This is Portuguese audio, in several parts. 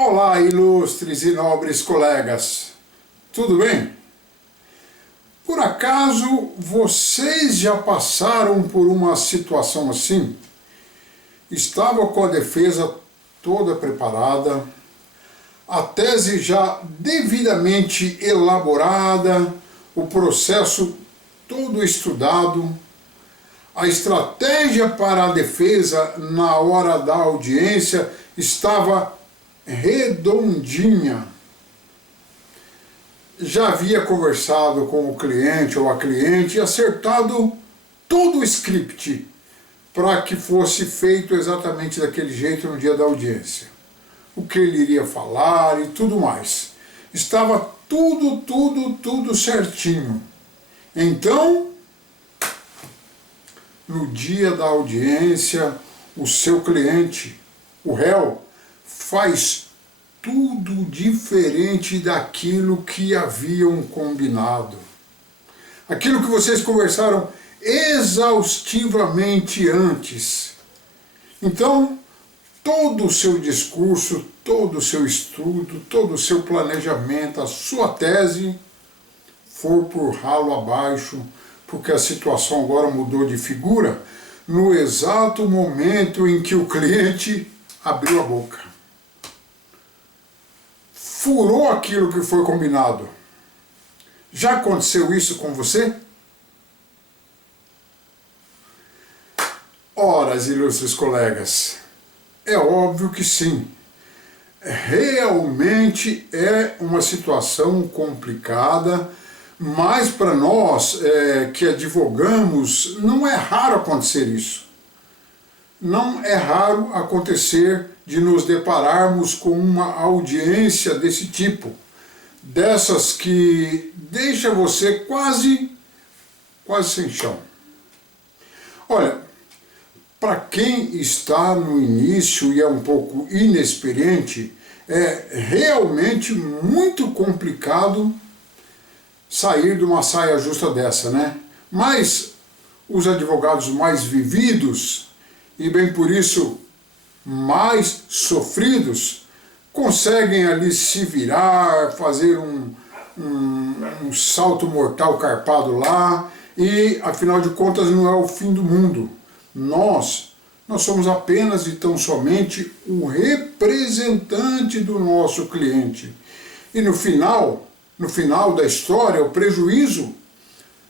Olá, ilustres e nobres colegas, tudo bem? Por acaso vocês já passaram por uma situação assim? Estava com a defesa toda preparada, a tese já devidamente elaborada, o processo todo estudado, a estratégia para a defesa na hora da audiência estava redondinha. Já havia conversado com o cliente ou a cliente e acertado todo o script para que fosse feito exatamente daquele jeito no dia da audiência. O que ele iria falar e tudo mais. Estava tudo certinho. Então, no dia da audiência, o seu cliente, o réu, faz tudo diferente daquilo que haviam combinado. Aquilo que vocês conversaram exaustivamente antes. Então, todo o seu discurso, todo o seu estudo, todo o seu planejamento, a sua tese, for por ralo abaixo, porque a situação agora mudou de figura, no exato momento em que o cliente abriu a boca. Furou aquilo que foi combinado. Já aconteceu isso com você? Ora, ilustres colegas, é óbvio que sim. Realmente é uma situação complicada, mas para nós que advogamos, não é raro acontecer isso. Não é raro acontecer de nos depararmos com uma audiência desse tipo, dessas que deixa você quase sem chão. Olha, para quem está no início e é um pouco inexperiente, é realmente muito complicado sair de uma saia justa dessa, né? Mas os advogados mais vividos, e bem por isso mais sofridos, conseguem ali se virar, fazer um salto mortal carpado lá, e afinal de contas não é o fim do mundo. Nós somos apenas e tão somente o representante do nosso cliente. E no final da história, o prejuízo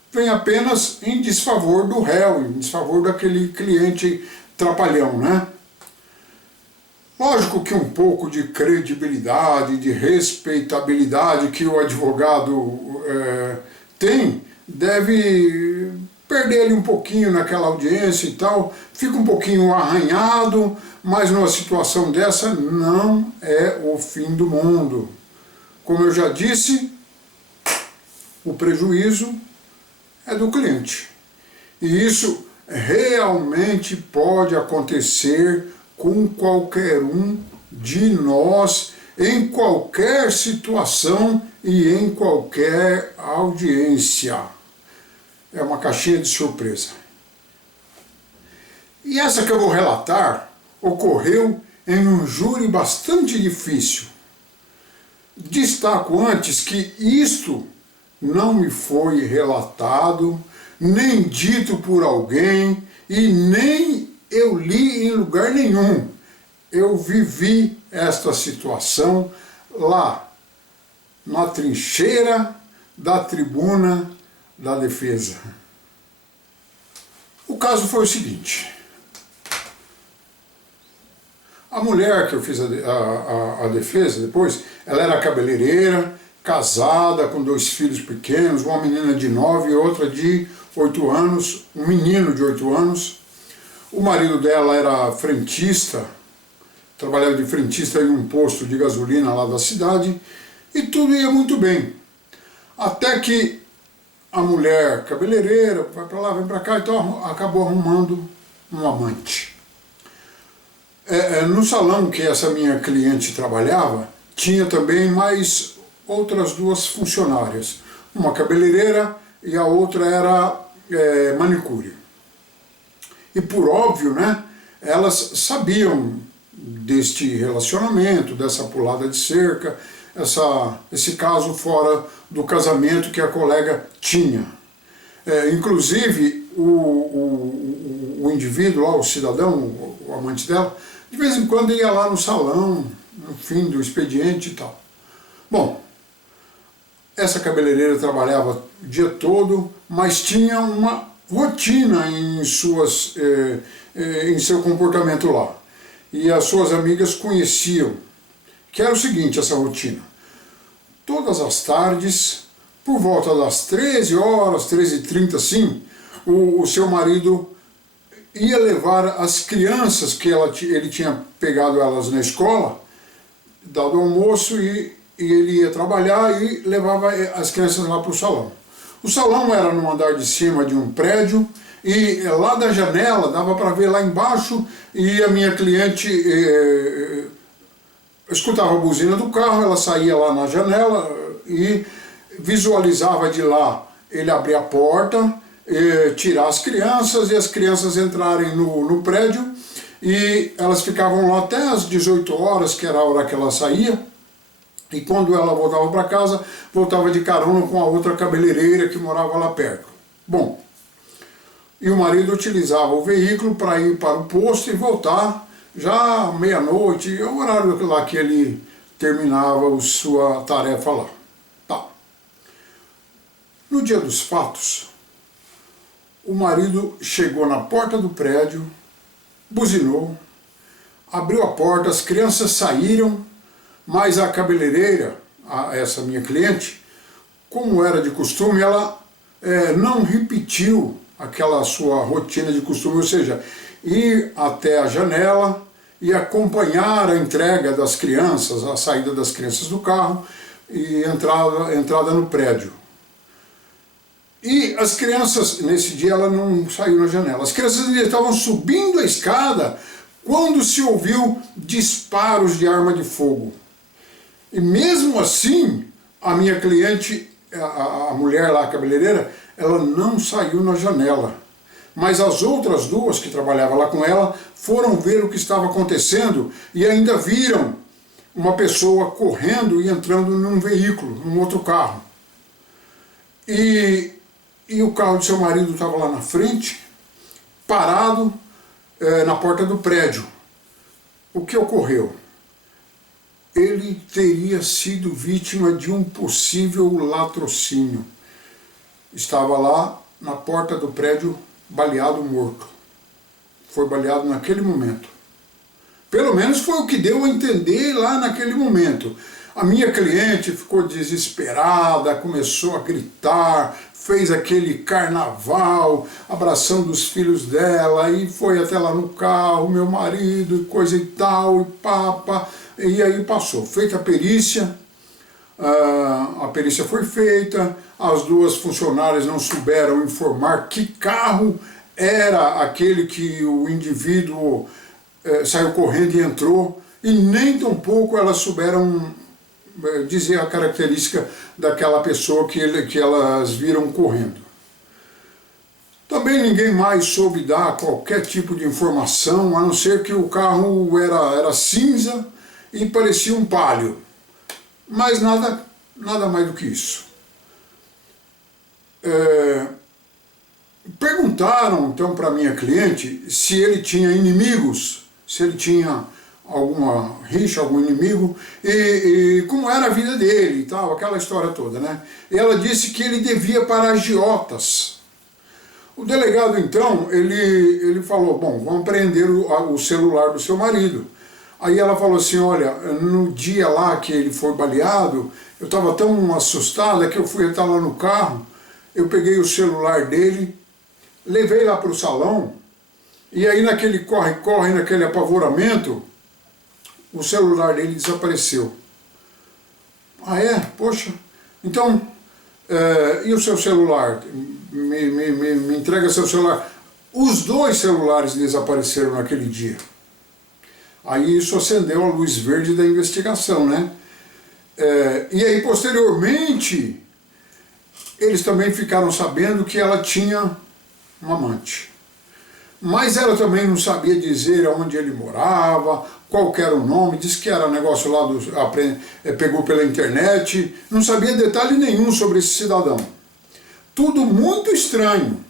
vem apenas em desfavor do réu, em desfavor daquele cliente trapalhão, né? Lógico que um pouco de credibilidade, de respeitabilidade que o advogado tem, deve perder ele um pouquinho naquela audiência e tal, fica um pouquinho arranhado, mas numa situação dessa não é o fim do mundo. Como eu já disse, o prejuízo é do cliente. E isso realmente pode acontecer com qualquer um de nós, em qualquer situação e em qualquer audiência. É uma caixinha de surpresa. E essa que eu vou relatar ocorreu em um júri bastante difícil. Destaco antes que isto não me foi relatado, nem dito por alguém, e nem eu li em lugar nenhum. Eu vivi esta situação lá, na trincheira da tribuna da defesa. O caso foi o seguinte: a mulher que eu fiz a defesa depois, ela era cabeleireira, casada, com 2 filhos pequenos, uma menina de 9 e outra de 8 anos, um menino de 8 anos. O marido dela era frentista, trabalhava de frentista em um posto de gasolina lá da cidade, e tudo ia muito bem. Até que a mulher cabeleireira, vai para lá, vem para cá, então acabou arrumando um amante. No salão que essa minha cliente trabalhava, tinha também mais outras 2 funcionárias. Uma cabeleireira e a outra era manicure. E por óbvio, né, elas sabiam deste relacionamento, dessa pulada de cerca, esse caso fora do casamento que a colega tinha. Inclusive, o indivíduo lá, o cidadão, o amante dela, de vez em quando ia lá no salão, no fim do expediente e tal. Bom, essa cabeleireira trabalhava o dia todo, mas tinha uma rotina em seu comportamento lá. E as suas amigas conheciam, que era o seguinte, essa rotina. Todas as tardes, por volta das 13 horas, 13h30, assim, o seu marido ia levar as crianças, que ele tinha pegado elas na escola, dado o almoço, e ele ia trabalhar e levava as crianças lá para o salão. O salão era no andar de cima de um prédio, e lá da janela dava para ver lá embaixo, e a minha cliente escutava a buzina do carro, ela saía lá na janela e visualizava de lá ele abrir a porta, tirar as crianças e as crianças entrarem no prédio, e elas ficavam lá até as 18 horas, que era a hora que ela saía, e quando ela voltava para casa, voltava de carona com a outra cabeleireira que morava lá perto. Bom, e o marido utilizava o veículo para ir para o posto e voltar já meia-noite, é o horário lá que ele terminava sua tarefa lá. Tá. No dia dos fatos, o marido chegou na porta do prédio, buzinou, abriu a porta, as crianças saíram, mas a cabeleireira, essa minha cliente, como era de costume, ela não repetiu aquela sua rotina de costume, ou seja, ir até a janela e acompanhar a entrega das crianças, a saída das crianças do carro e entrada no prédio. E as crianças, nesse dia ela não saiu na janela, as crianças ainda estavam subindo a escada quando se ouviu disparos de arma de fogo. E mesmo assim, a minha cliente, a mulher lá, a cabeleireira, ela não saiu na janela. Mas as outras duas que trabalhavam lá com ela foram ver o que estava acontecendo e ainda viram uma pessoa correndo e entrando num veículo, num outro carro. E o carro do seu marido estava lá na frente, parado na porta do prédio. O que ocorreu? Ele teria sido vítima de um possível latrocínio. Estava lá na porta do prédio, baleado, morto. Foi baleado naquele momento. Pelo menos foi o que deu a entender lá naquele momento. A minha cliente ficou desesperada, começou a gritar, fez aquele carnaval, abraçando os filhos dela, e foi até lá no carro, meu marido, e coisa e tal, e papa, e aí passou. Feita a perícia foi feita, as duas funcionárias não souberam informar que carro era aquele que o indivíduo saiu correndo e entrou, e nem tampouco elas souberam dizer a característica daquela pessoa que elas viram correndo. Também ninguém mais soube dar qualquer tipo de informação, a não ser que o carro era cinza e parecia um Palio. Mas nada mais do que isso. Perguntaram então para minha cliente se ele tinha inimigos, se ele tinha alguma rixa, algum inimigo, e como era a vida dele e tal, aquela história toda, né? E ela disse que ele devia para agiotas. O delegado então, ele falou, bom, vamos prender o celular do seu marido. Aí ela falou assim, olha, no dia lá que ele foi baleado, eu estava tão assustada que eu fui até lá no carro, eu peguei o celular dele, levei lá para o salão, e aí naquele corre-corre, naquele apavoramento, o celular dele desapareceu. Ah é? Poxa, então, e o seu celular? Me entrega seu celular. Os dois celulares desapareceram naquele dia. Aí isso acendeu a luz verde da investigação, né? E aí, posteriormente, eles também ficaram sabendo que ela tinha um amante. Mas ela também não sabia dizer onde ele morava, qual que era o nome, disse que era negócio lá, pegou pela internet, não sabia detalhe nenhum sobre esse cidadão. Tudo muito estranho.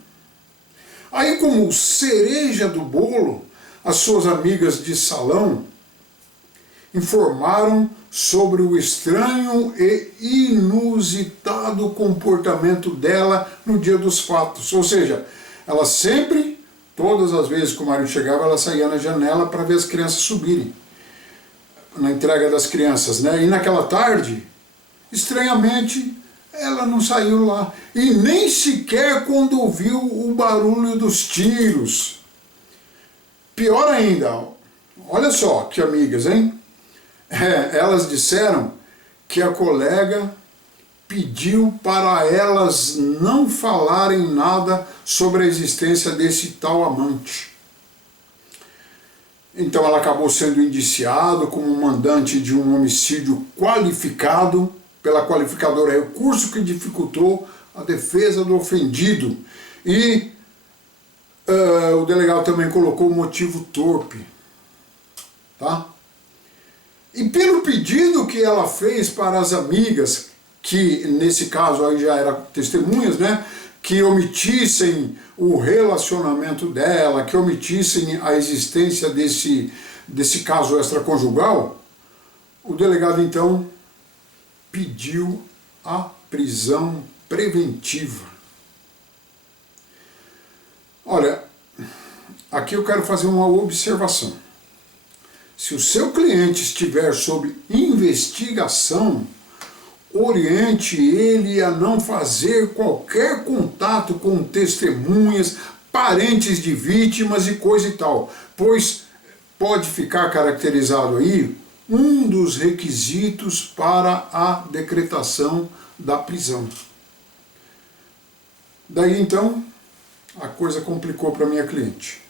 Aí, como cereja do bolo, as suas amigas de salão informaram sobre o estranho e inusitado comportamento dela no dia dos fatos. Ou seja, ela sempre, todas as vezes que o marido chegava, ela saía na janela para ver as crianças subirem, na entrega das crianças, né? E naquela tarde, estranhamente, ela não saiu lá. E nem sequer quando ouviu o barulho dos tiros. Pior ainda, olha só que amigas, hein? Elas disseram que a colega pediu para elas não falarem nada sobre a existência desse tal amante. Então ela acabou sendo indiciada como mandante de um homicídio qualificado pela qualificadora recurso que dificultou a defesa do ofendido. E o delegado também colocou o motivo torpe. Tá? E pelo pedido que ela fez para as amigas, que nesse caso aí já eram testemunhas, né, que omitissem o relacionamento dela, que omitissem a existência desse caso extraconjugal, o delegado então pediu a prisão preventiva. Olha, aqui eu quero fazer uma observação. Se o seu cliente estiver sob investigação, oriente ele a não fazer qualquer contato com testemunhas, parentes de vítimas e coisa e tal, pois pode ficar caracterizado aí um dos requisitos para a decretação da prisão. Daí então, a coisa complicou para minha cliente.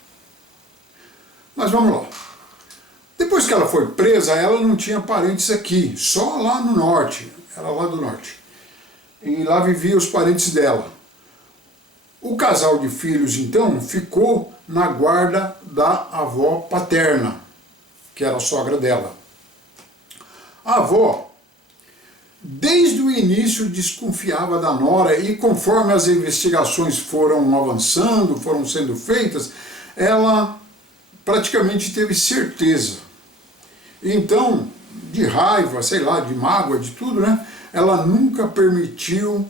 Mas vamos lá. Depois que ela foi presa, ela não tinha parentes aqui, só lá no norte, era lá do norte. E lá viviam os parentes dela. O casal de filhos, então, ficou na guarda da avó paterna, que era a sogra dela. A avó, desde o início, desconfiava da nora e conforme as investigações foram avançando, foram sendo feitas, ela praticamente teve certeza. Então, de raiva, sei lá, de mágoa, de tudo, né? Ela nunca permitiu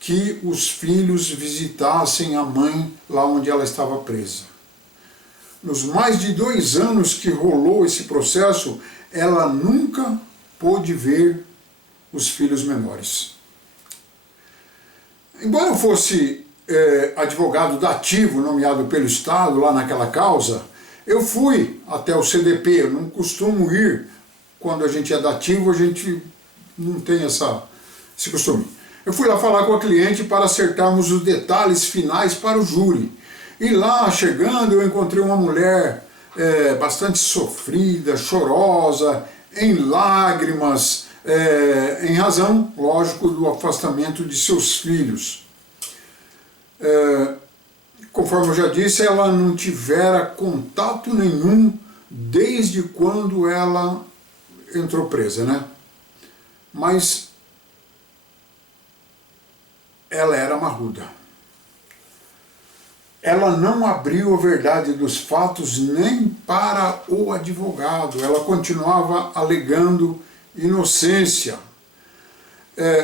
que os filhos visitassem a mãe lá onde ela estava presa. Nos mais de 2 anos que rolou esse processo, ela nunca pôde ver os filhos menores. Embora eu fosse advogado dativo nomeado pelo Estado lá naquela causa, eu fui até o CDP, eu não costumo ir, quando a gente é dativo, a gente não tem esse costume. Eu fui lá falar com a cliente para acertarmos os detalhes finais para o júri. E lá, chegando, eu encontrei uma mulher bastante sofrida, chorosa, em lágrimas, em razão, lógico, do afastamento de seus filhos. Conforme eu já disse, ela não tivera contato nenhum desde quando ela entrou presa, né? Mas ela era marruda. Ela não abriu a verdade dos fatos nem para o advogado, ela continuava alegando inocência.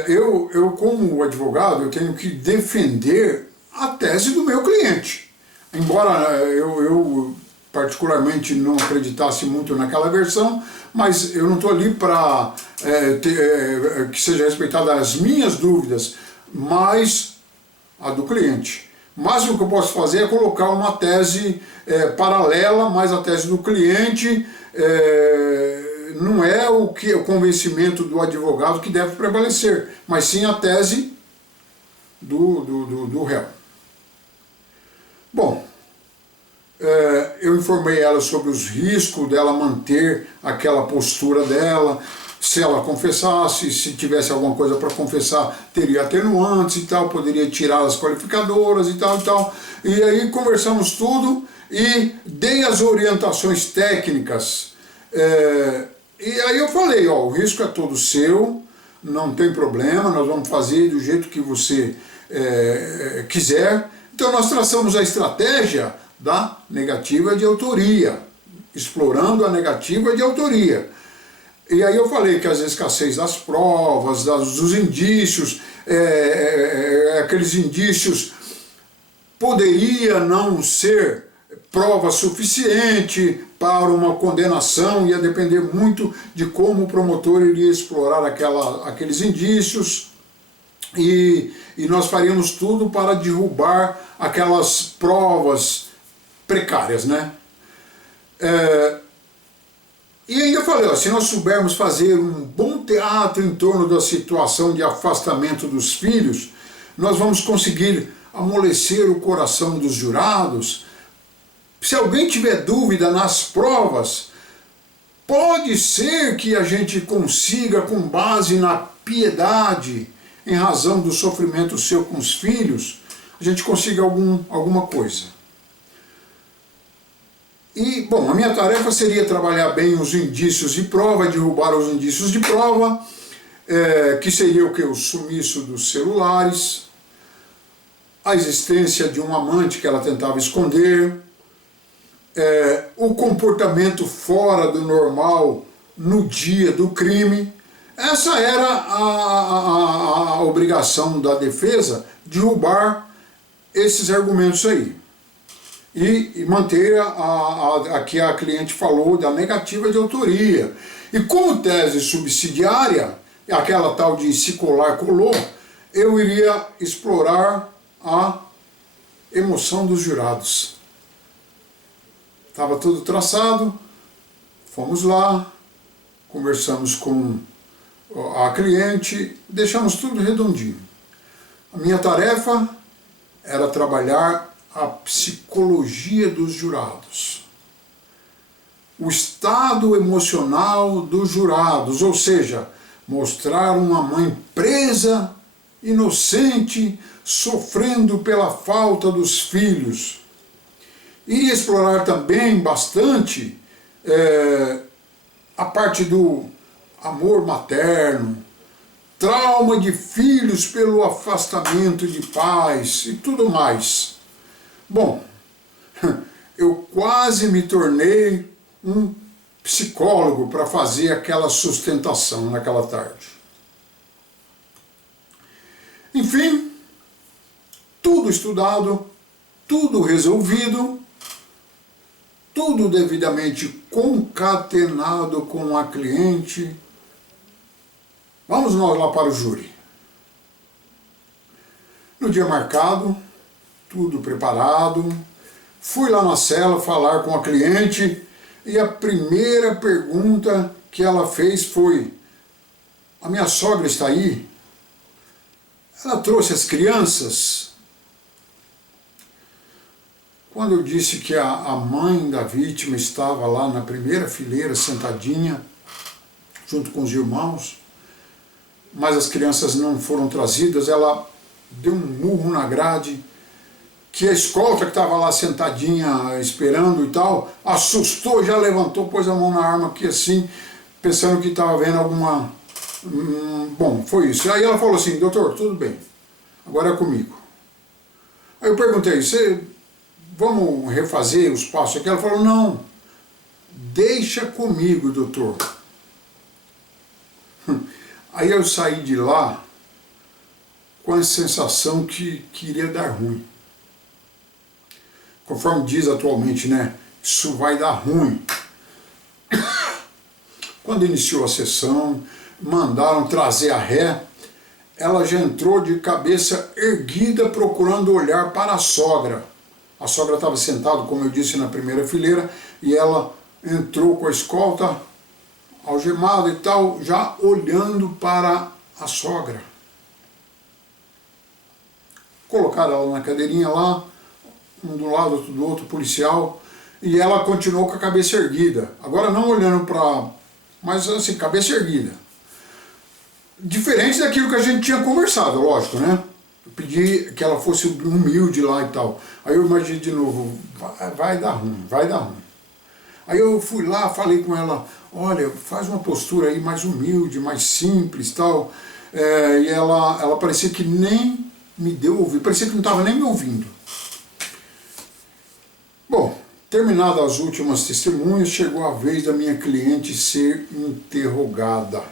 Eu como advogado, eu tenho que defender a tese do meu cliente. Embora eu particularmente não acreditasse muito naquela versão, mas eu não estou ali para que seja respeitada as minhas dúvidas, mas a do cliente. Mas o que eu posso fazer é colocar uma tese paralela, mas a tese do cliente não é o convencimento do advogado que deve prevalecer, mas sim a tese do réu. Bom, eu informei ela sobre os riscos dela manter aquela postura dela, se ela confessasse, se tivesse alguma coisa para confessar, teria atenuantes e tal, poderia tirar as qualificadoras e tal e tal. E aí conversamos tudo e dei as orientações técnicas E aí eu falei, ó, o risco é todo seu, não tem problema, nós vamos fazer do jeito que você quiser. Então nós traçamos a estratégia da negativa de autoria, explorando a negativa de autoria. E aí eu falei que as escassez das provas, dos indícios, aqueles indícios poderia não ser prova suficiente para uma condenação, ia depender muito de como o promotor iria explorar aqueles indícios, e nós faríamos tudo para derrubar aquelas provas precárias, né? E ainda falei, ó, se nós soubermos fazer um bom teatro em torno da situação de afastamento dos filhos, nós vamos conseguir amolecer o coração dos jurados. Se alguém tiver dúvida nas provas, pode ser que a gente consiga, com base na piedade, em razão do sofrimento seu com os filhos, a gente consiga alguma coisa. E, bom, a minha tarefa seria trabalhar bem os indícios de prova, derrubar os indícios de prova, que seria o que? O sumiço dos celulares, a existência de um amante que ela tentava esconder, o comportamento fora do normal no dia do crime. Essa era a obrigação da defesa, derrubar esses argumentos aí. E manter a que a cliente falou da negativa de autoria. E como tese subsidiária, aquela tal de se colar colou, eu iria explorar a emoção dos jurados. Estava tudo traçado, fomos lá, conversamos com a cliente, deixamos tudo redondinho. A minha tarefa era trabalhar a psicologia dos jurados, o estado emocional dos jurados, ou seja, mostrar uma mãe presa, inocente, sofrendo pela falta dos filhos. Iria explorar também bastante a parte do amor materno, trauma de filhos pelo afastamento de pais e tudo mais. Bom, eu quase me tornei um psicólogo para fazer aquela sustentação naquela tarde. Enfim, tudo estudado, tudo resolvido, tudo devidamente concatenado com a cliente. Vamos nós lá para o júri. No dia marcado, tudo preparado, fui lá na cela falar com a cliente e a primeira pergunta que ela fez foi: a minha sogra está aí? Ela trouxe as crianças? Quando eu disse que a mãe da vítima estava lá na primeira fileira, sentadinha, junto com os irmãos, mas as crianças não foram trazidas, ela deu um murro na grade, que a escolta que estava lá sentadinha esperando e tal, assustou, já levantou, pôs a mão na arma aqui assim, pensando que estava vendo alguma... Bom, foi isso. Aí ela falou assim: doutor, tudo bem, agora é comigo. Aí eu perguntei: vamos refazer os passos aqui? Ela falou: não, deixa comigo, doutor. Aí eu saí de lá com a sensação que iria dar ruim. Conforme diz atualmente, né? Isso vai dar ruim. Quando iniciou a sessão, mandaram trazer a ré, ela já entrou de cabeça erguida procurando olhar para a sogra. A sogra estava sentada, como eu disse, na primeira fileira, e ela entrou com a escolta algemada e tal, já olhando para a sogra. Colocaram ela na cadeirinha lá, um do lado, outro do outro, policial, e ela continuou com a cabeça erguida. Agora não olhando para... mas assim, cabeça erguida. Diferente daquilo que a gente tinha conversado, lógico, né? Eu pedi que ela fosse humilde lá e tal. Aí eu imaginei de novo: vai dar ruim, vai dar ruim. Aí eu fui lá, falei com ela, olha, faz uma postura aí mais humilde, mais simples, tal. E ela parecia que nem me deu ouvido, parecia que não estava nem me ouvindo. Bom, terminadas as últimas testemunhas, chegou a vez da minha cliente ser interrogada.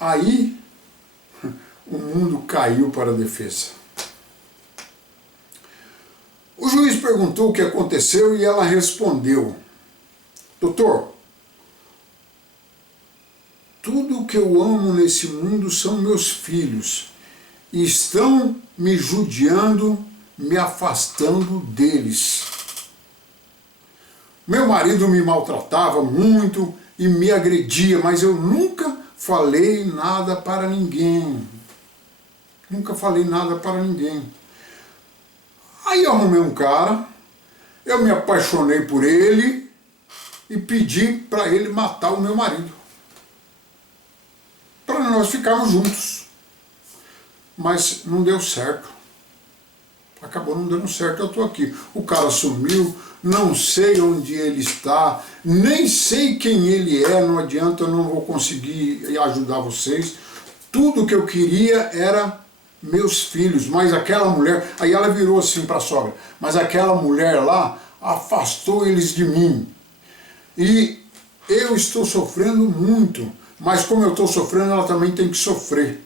Aí, o mundo caiu para a defesa. O juiz perguntou o que aconteceu e ela respondeu, doutor, tudo o que eu amo nesse mundo são meus filhos e estão me judiando, me afastando deles. Meu marido me maltratava muito e me agredia, mas eu nunca falei nada para ninguém. Nunca falei nada para ninguém. Aí eu arrumei um cara, eu me apaixonei por ele e pedi para ele matar o meu marido. Para nós ficarmos juntos. Mas não deu certo. Acabou não dando certo, eu estou aqui. O cara sumiu, não sei onde ele está, nem sei quem ele é, não adianta, eu não vou conseguir ajudar vocês. Tudo que eu queria era meus filhos, mas aquela mulher, aí ela virou assim para a sogra, mas aquela mulher lá afastou eles de mim. E eu estou sofrendo muito, mas como eu estou sofrendo, ela também tem que sofrer.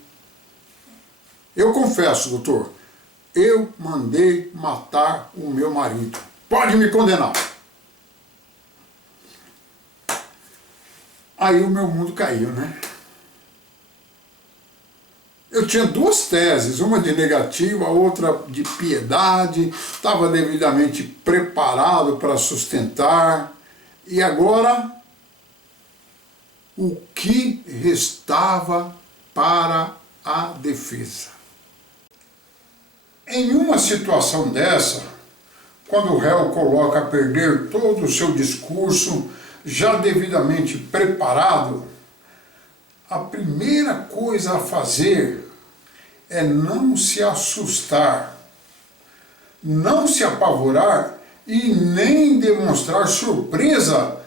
Eu confesso, doutor, eu mandei matar o meu marido. Pode me condenar. Aí o meu mundo caiu, né? Eu tinha duas teses, uma de negativa, a outra de piedade, estava devidamente preparado para sustentar. E agora, o que restava para a defesa? Em uma situação dessa, quando o réu coloca a perder todo o seu discurso, já devidamente preparado, a primeira coisa a fazer é não se assustar, não se apavorar e nem demonstrar surpresa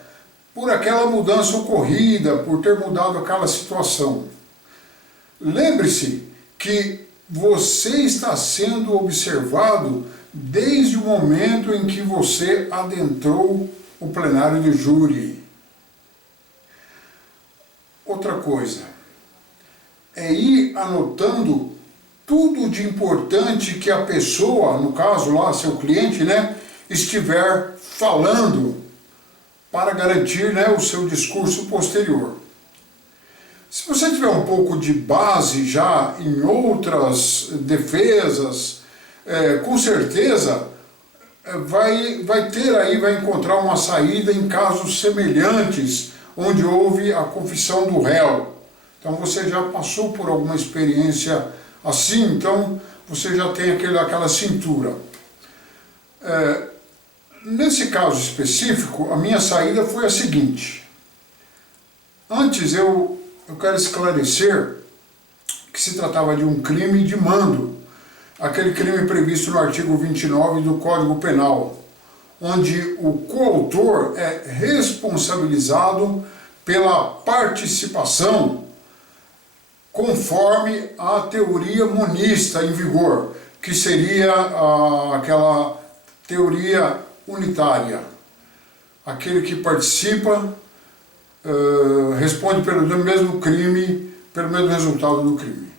por aquela mudança ocorrida, por ter mudado aquela situação. Lembre-se que você está sendo observado desde o momento em que você adentrou o plenário do júri. Outra coisa, é ir anotando tudo de importante que a pessoa, no caso lá, seu cliente, né, estiver falando para garantir, né, o seu discurso posterior. Se você tiver um pouco de base já em outras defesas, com certeza vai ter aí, vai encontrar uma saída em casos semelhantes, onde houve a confissão do réu. Então você já passou por alguma experiência assim, então você já tem aquela cintura. Nesse caso específico, a minha saída foi a seguinte. Antes eu quero esclarecer que se tratava de um crime de mando, aquele crime previsto no artigo 29 do Código Penal, onde o coautor é responsabilizado pela participação conforme a teoria monista em vigor, que seria aquela teoria unitária. Aquele que participa responde pelo mesmo crime, pelo mesmo resultado do crime.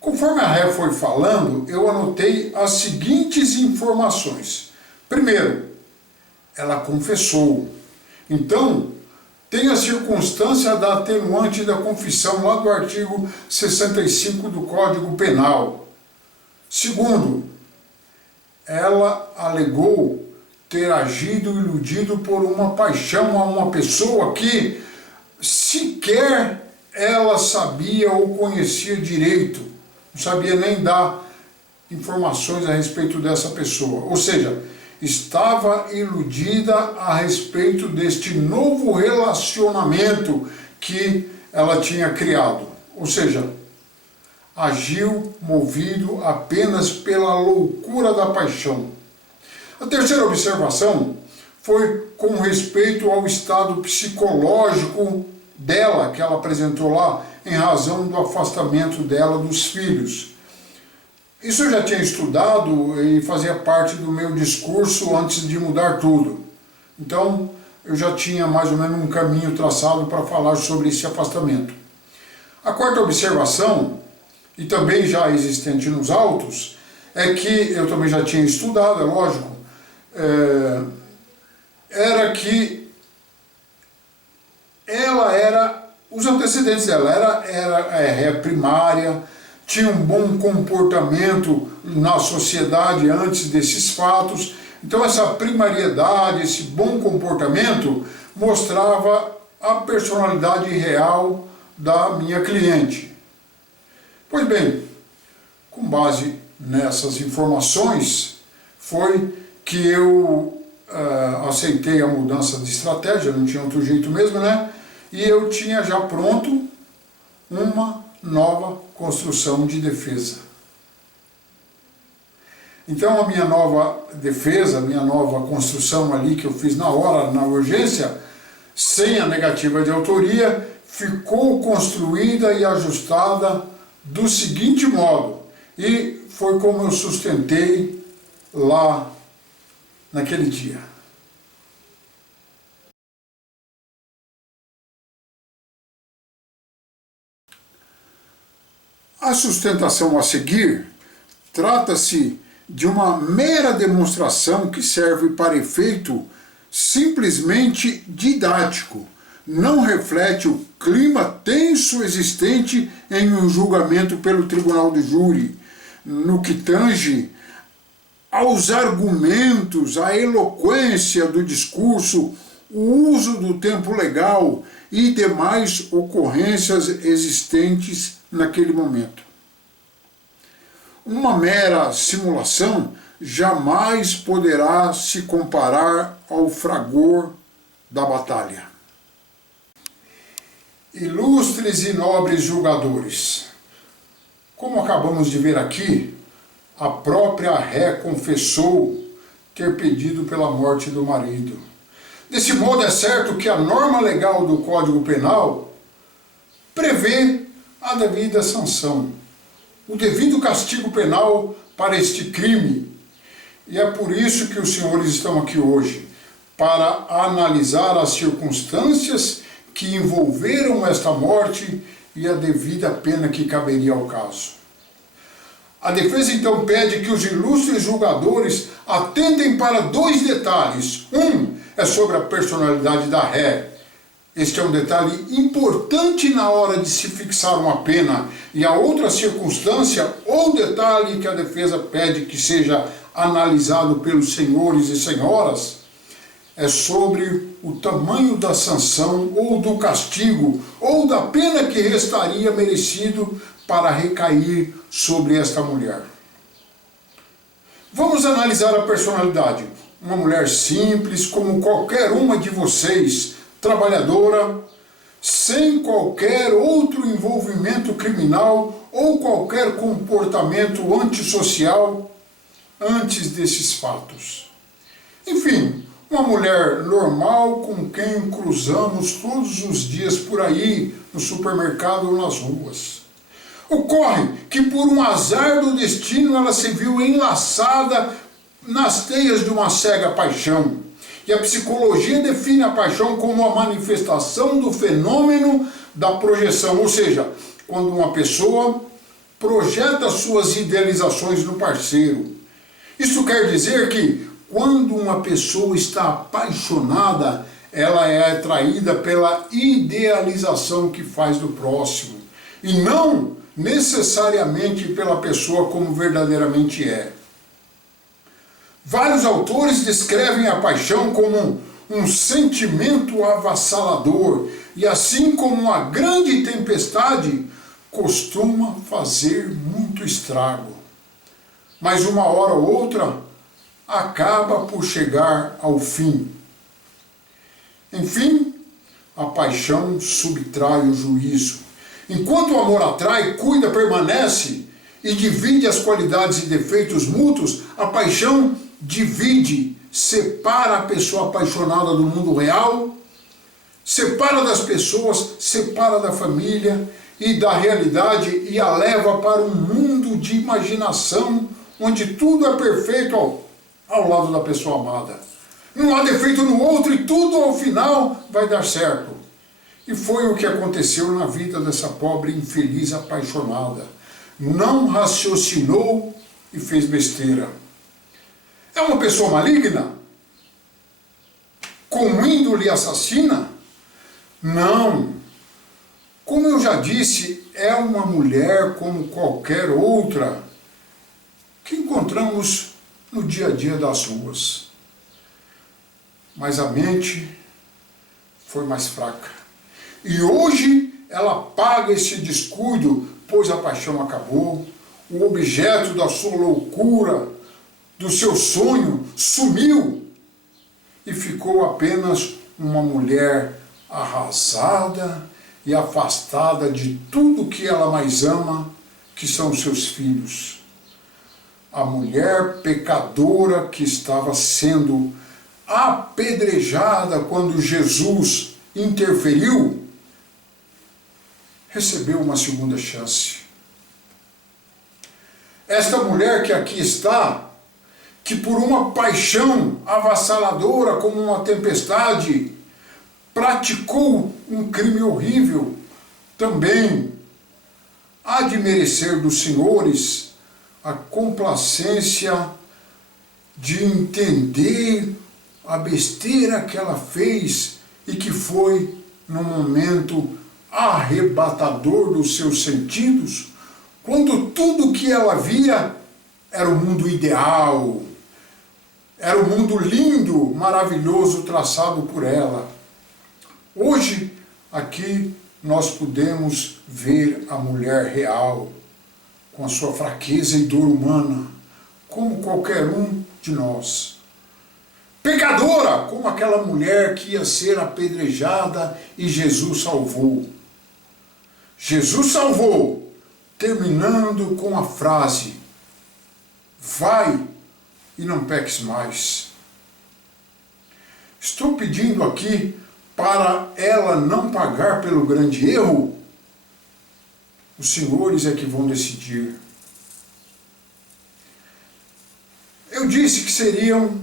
Conforme a ré foi falando, eu anotei as seguintes informações. Primeiro, ela confessou. Então, tem a circunstância da atenuante da confissão lá do artigo 65 do Código Penal. Segundo, ela alegou ter agido iludido por uma paixão a uma pessoa que sequer ela sabia ou conhecia direito, não sabia nem dar informações a respeito dessa pessoa. Ou seja, estava iludida a respeito deste novo relacionamento que ela tinha criado. Ou seja, agiu movido apenas pela loucura da paixão. A terceira observação foi com respeito ao estado psicológico dela, que ela apresentou lá, em razão do afastamento dela dos filhos. Isso eu já tinha estudado e fazia parte do meu discurso antes de mudar tudo. Então, eu já tinha mais ou menos um caminho traçado para falar sobre esse afastamento. A quarta observação, e também já existente nos autos, é que eu também já tinha estudado, é lógico, era que ela era, os antecedentes dela, era primária, tinha um bom comportamento na sociedade antes desses fatos. Então essa primariedade, esse bom comportamento mostrava a personalidade real da minha cliente. Pois bem, com base nessas informações, foi que eu aceitei a mudança de estratégia, não tinha outro jeito mesmo, né? E eu tinha já pronto uma nova construção de defesa. Então a minha nova defesa, a minha nova construção ali que eu fiz na hora, na urgência, sem a negativa de autoria, ficou construída e ajustada do seguinte modo, e foi como eu sustentei lá naquele dia. A sustentação a seguir trata-se de uma mera demonstração que serve para efeito simplesmente didático, não reflete o clima tenso existente em um julgamento pelo tribunal de júri, no que tange aos argumentos, à eloquência do discurso, o uso do tempo legal e demais ocorrências existentes naquele momento. Uma mera simulação jamais poderá se comparar ao fragor da batalha. Ilustres e nobres julgadores, como acabamos de ver aqui, a própria ré confessou ter pedido pela morte do marido. Desse modo, é certo que a norma legal do Código Penal prevê a devida sanção, o devido castigo penal para este crime. E é por isso que os senhores estão aqui hoje, para analisar as circunstâncias que envolveram esta morte e a devida pena que caberia ao caso. A defesa então pede que os ilustres julgadores atentem para dois detalhes. Um é sobre a personalidade da ré. Este é um detalhe importante na hora de se fixar uma pena. E a outra circunstância ou detalhe que a defesa pede que seja analisado pelos senhores e senhoras é sobre o tamanho da sanção ou do castigo ou da pena que restaria merecido para recair sobre esta mulher. Vamos analisar a personalidade. Uma mulher simples, como qualquer uma de vocês, trabalhadora, sem qualquer outro envolvimento criminal ou qualquer comportamento antissocial antes desses fatos. Enfim, uma mulher normal com quem cruzamos todos os dias por aí, no supermercado ou nas ruas. Ocorre que por um azar do destino ela se viu enlaçada nas teias de uma cega paixão. E a psicologia define a paixão como a manifestação do fenômeno da projeção, ou seja, quando uma pessoa projeta suas idealizações no parceiro. Isso quer dizer que quando uma pessoa está apaixonada, ela é atraída pela idealização que faz do próximo, e não necessariamente pela pessoa como verdadeiramente é. Vários autores descrevem a paixão como um sentimento avassalador e, assim como uma grande tempestade, costuma fazer muito estrago. Mas uma hora ou outra acaba por chegar ao fim. Enfim, a paixão subtrai o juízo. Enquanto o amor atrai, cuida, permanece e divide as qualidades e defeitos mútuos, a paixão divide, separa a pessoa apaixonada do mundo real, separa das pessoas, separa da família e da realidade e a leva para um mundo de imaginação onde tudo é perfeito ao lado da pessoa amada. Não há defeito no outro e tudo ao final vai dar certo. E foi o que aconteceu na vida dessa pobre infeliz apaixonada. Não raciocinou e fez besteira. É uma pessoa maligna? Com índole assassina? Não. Como eu já disse, é uma mulher como qualquer outra que encontramos no dia a dia das ruas. Mas a mente foi mais fraca. E hoje ela paga esse descuido, pois a paixão acabou, o objeto da sua loucura, do seu sonho, sumiu e ficou apenas uma mulher arrasada e afastada de tudo que ela mais ama, que são seus filhos. A mulher pecadora que estava sendo apedrejada quando Jesus interferiu, recebeu uma segunda chance. Esta mulher que aqui está, que por uma paixão avassaladora como uma tempestade, praticou um crime horrível, também há de merecer dos senhores a complacência de entender a besteira que ela fez e que foi num momento arrebatador dos seus sentidos, quando tudo que ela via era o mundo ideal, era o mundo lindo, maravilhoso traçado por ela. Hoje, aqui, nós podemos ver a mulher real, com a sua fraqueza e dor humana, como qualquer um de nós. Pecadora, como aquela mulher que ia ser apedrejada e Jesus salvou. Jesus salvou, terminando com a frase: vai e não peques mais. Estou pedindo aqui para ela não pagar pelo grande erro? Os senhores é que vão decidir. Eu disse que seriam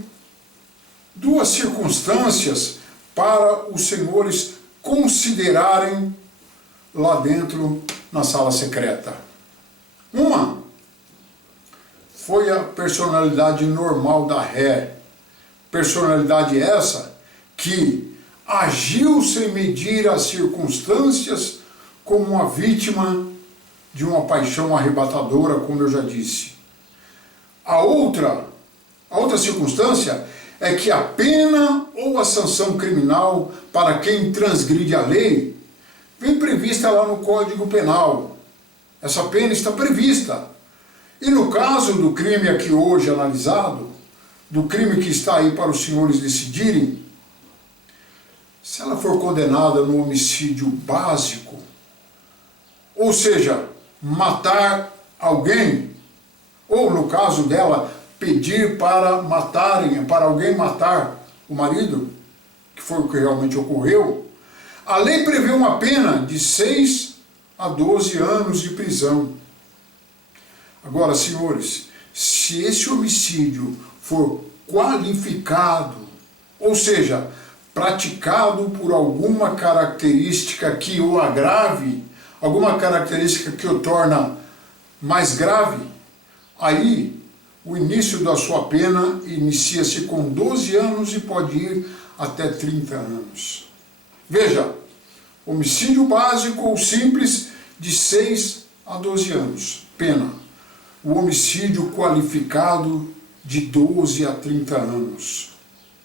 duas circunstâncias para os senhores considerarem lá dentro na sala secreta. Uma foi a personalidade normal da ré. Personalidade essa que agiu sem medir as circunstâncias como uma vítima de uma paixão arrebatadora, como eu já disse. A outra circunstância é que a pena ou a sanção criminal para quem transgride a lei vem prevista lá no Código Penal. Essa pena está prevista. E no caso do crime aqui hoje analisado, do crime que está aí para os senhores decidirem, se ela for condenada no homicídio básico, ou seja, matar alguém, ou no caso dela, pedir para matarem, para alguém matar o marido, que foi o que realmente ocorreu, a lei prevê uma pena de 6 a 12 anos de prisão. Agora, senhores, se esse homicídio for qualificado, ou seja, praticado por alguma característica que o agrave, alguma característica que o torna mais grave, aí o início da sua pena inicia-se com 12 anos e pode ir até 30 anos. Veja, homicídio básico ou simples de 6 a 12 anos, pena. O homicídio qualificado de 12 a 30 anos.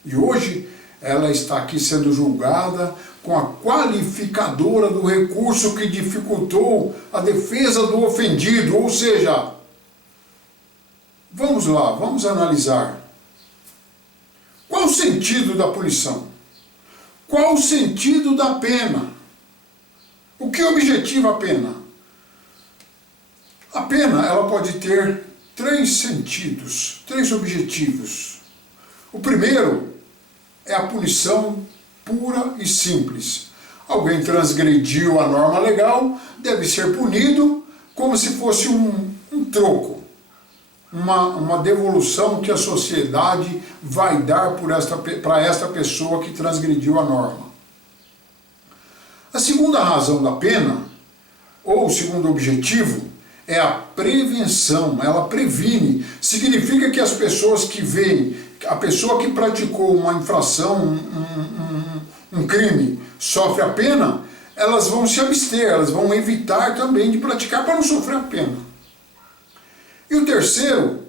E hoje ela está aqui sendo julgada com a qualificadora do recurso que dificultou a defesa do ofendido, ou seja, vamos lá, vamos analisar. Qual o sentido da punição? Qual o sentido da pena? O que objetiva a pena? A pena, ela pode ter 3 sentidos, 3 objetivos. O primeiro é a punição pura e simples. Alguém transgrediu a norma legal, deve ser punido como se fosse um troco, uma devolução que a sociedade vai dar para esta pessoa que transgrediu a norma. A segunda razão da pena, ou o segundo objetivo, é a prevenção. Ela previne. Significa que as pessoas que veem, a pessoa que praticou uma infração, um crime, sofre a pena, elas vão se abster, elas vão evitar também de praticar para não sofrer a pena. E o terceiro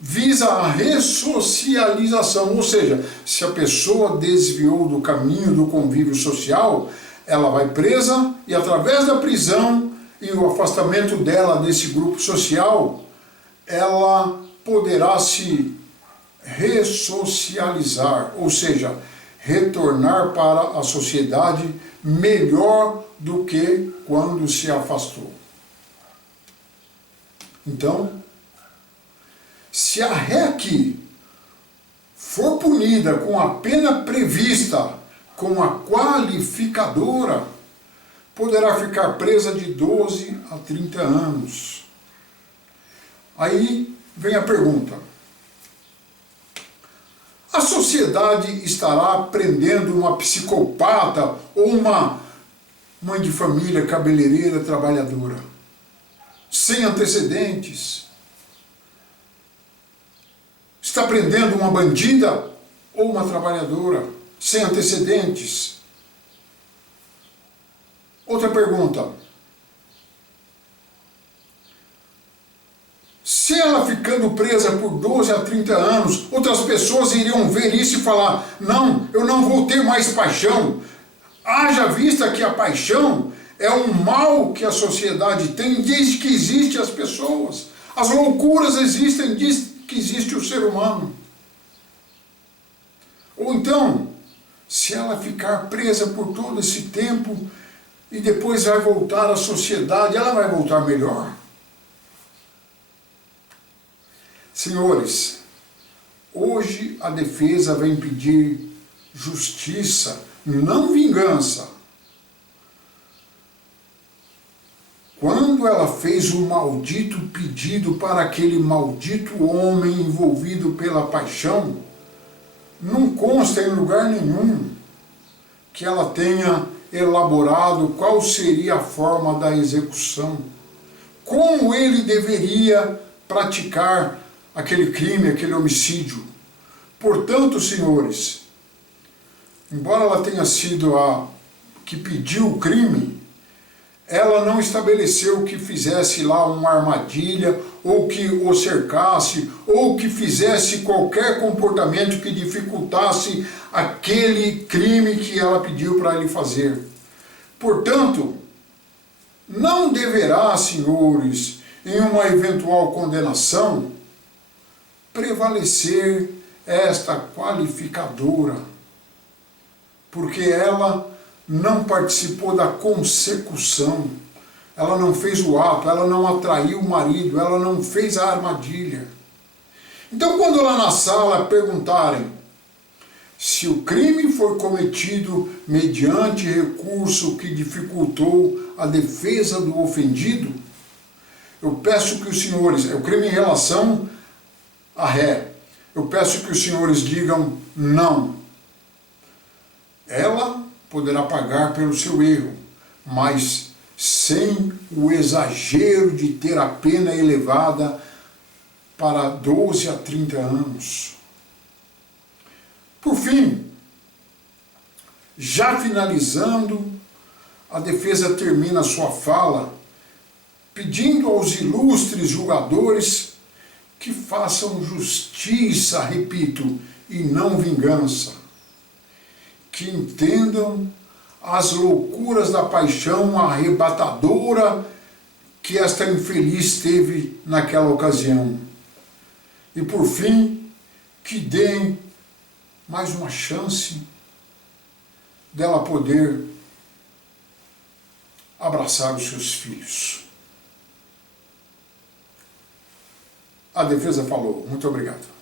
visa a ressocialização, ou seja, se a pessoa desviou do caminho do convívio social, ela vai presa e através da prisão e o afastamento dela desse grupo social, ela poderá se ressocializar, ou seja, retornar para a sociedade melhor do que quando se afastou. Então, se a ré aqui for punida com a pena prevista, com a qualificadora, poderá ficar presa de 12 a 30 anos. Aí vem a pergunta: a sociedade estará prendendo uma psicopata ou uma mãe de família cabeleireira trabalhadora, sem antecedentes? Está prendendo uma bandida ou uma trabalhadora sem antecedentes? Outra pergunta: se ela ficando presa por 12 a 30 anos, outras pessoas iriam ver isso e falar: não, eu não vou ter mais paixão. Haja vista que a paixão é um mal que a sociedade tem desde que existem as pessoas. As loucuras existem desde que existe o ser humano. Ou então, se ela ficar presa por todo esse tempo e depois vai voltar à sociedade, ela vai voltar melhor? Senhores, hoje a defesa vem pedir justiça, não vingança. Quando ela fez o maldito pedido para aquele maldito homem envolvido pela paixão, não consta em lugar nenhum que ela tenha elaborado qual seria a forma da execução, como ele deveria praticar aquele crime, aquele homicídio. Portanto, senhores, embora ela tenha sido a que pediu o crime, ela não estabeleceu que fizesse lá uma armadilha, ou que o cercasse, ou que fizesse qualquer comportamento que dificultasse aquele crime que ela pediu para ele fazer. Portanto, não deverá, senhores, em uma eventual condenação, prevalecer esta qualificadora, porque ela não participou da consecução, ela não fez o ato, ela não atraiu o marido, ela não fez a armadilha. Então, quando lá na sala perguntarem se o crime foi cometido mediante recurso que dificultou a defesa do ofendido, eu peço que os senhores, é o crime em relação à ré, eu peço que os senhores digam não. Ela poderá pagar pelo seu erro, mas sem o exagero de ter a pena elevada para 12 a 30 anos. Por fim, já finalizando, a defesa termina sua fala pedindo aos ilustres julgadores que façam justiça, repito, e não vingança. Que entendam as loucuras da paixão arrebatadora que esta infeliz teve naquela ocasião. E por fim, que deem mais uma chance dela poder abraçar os seus filhos. A defesa falou. Muito obrigado.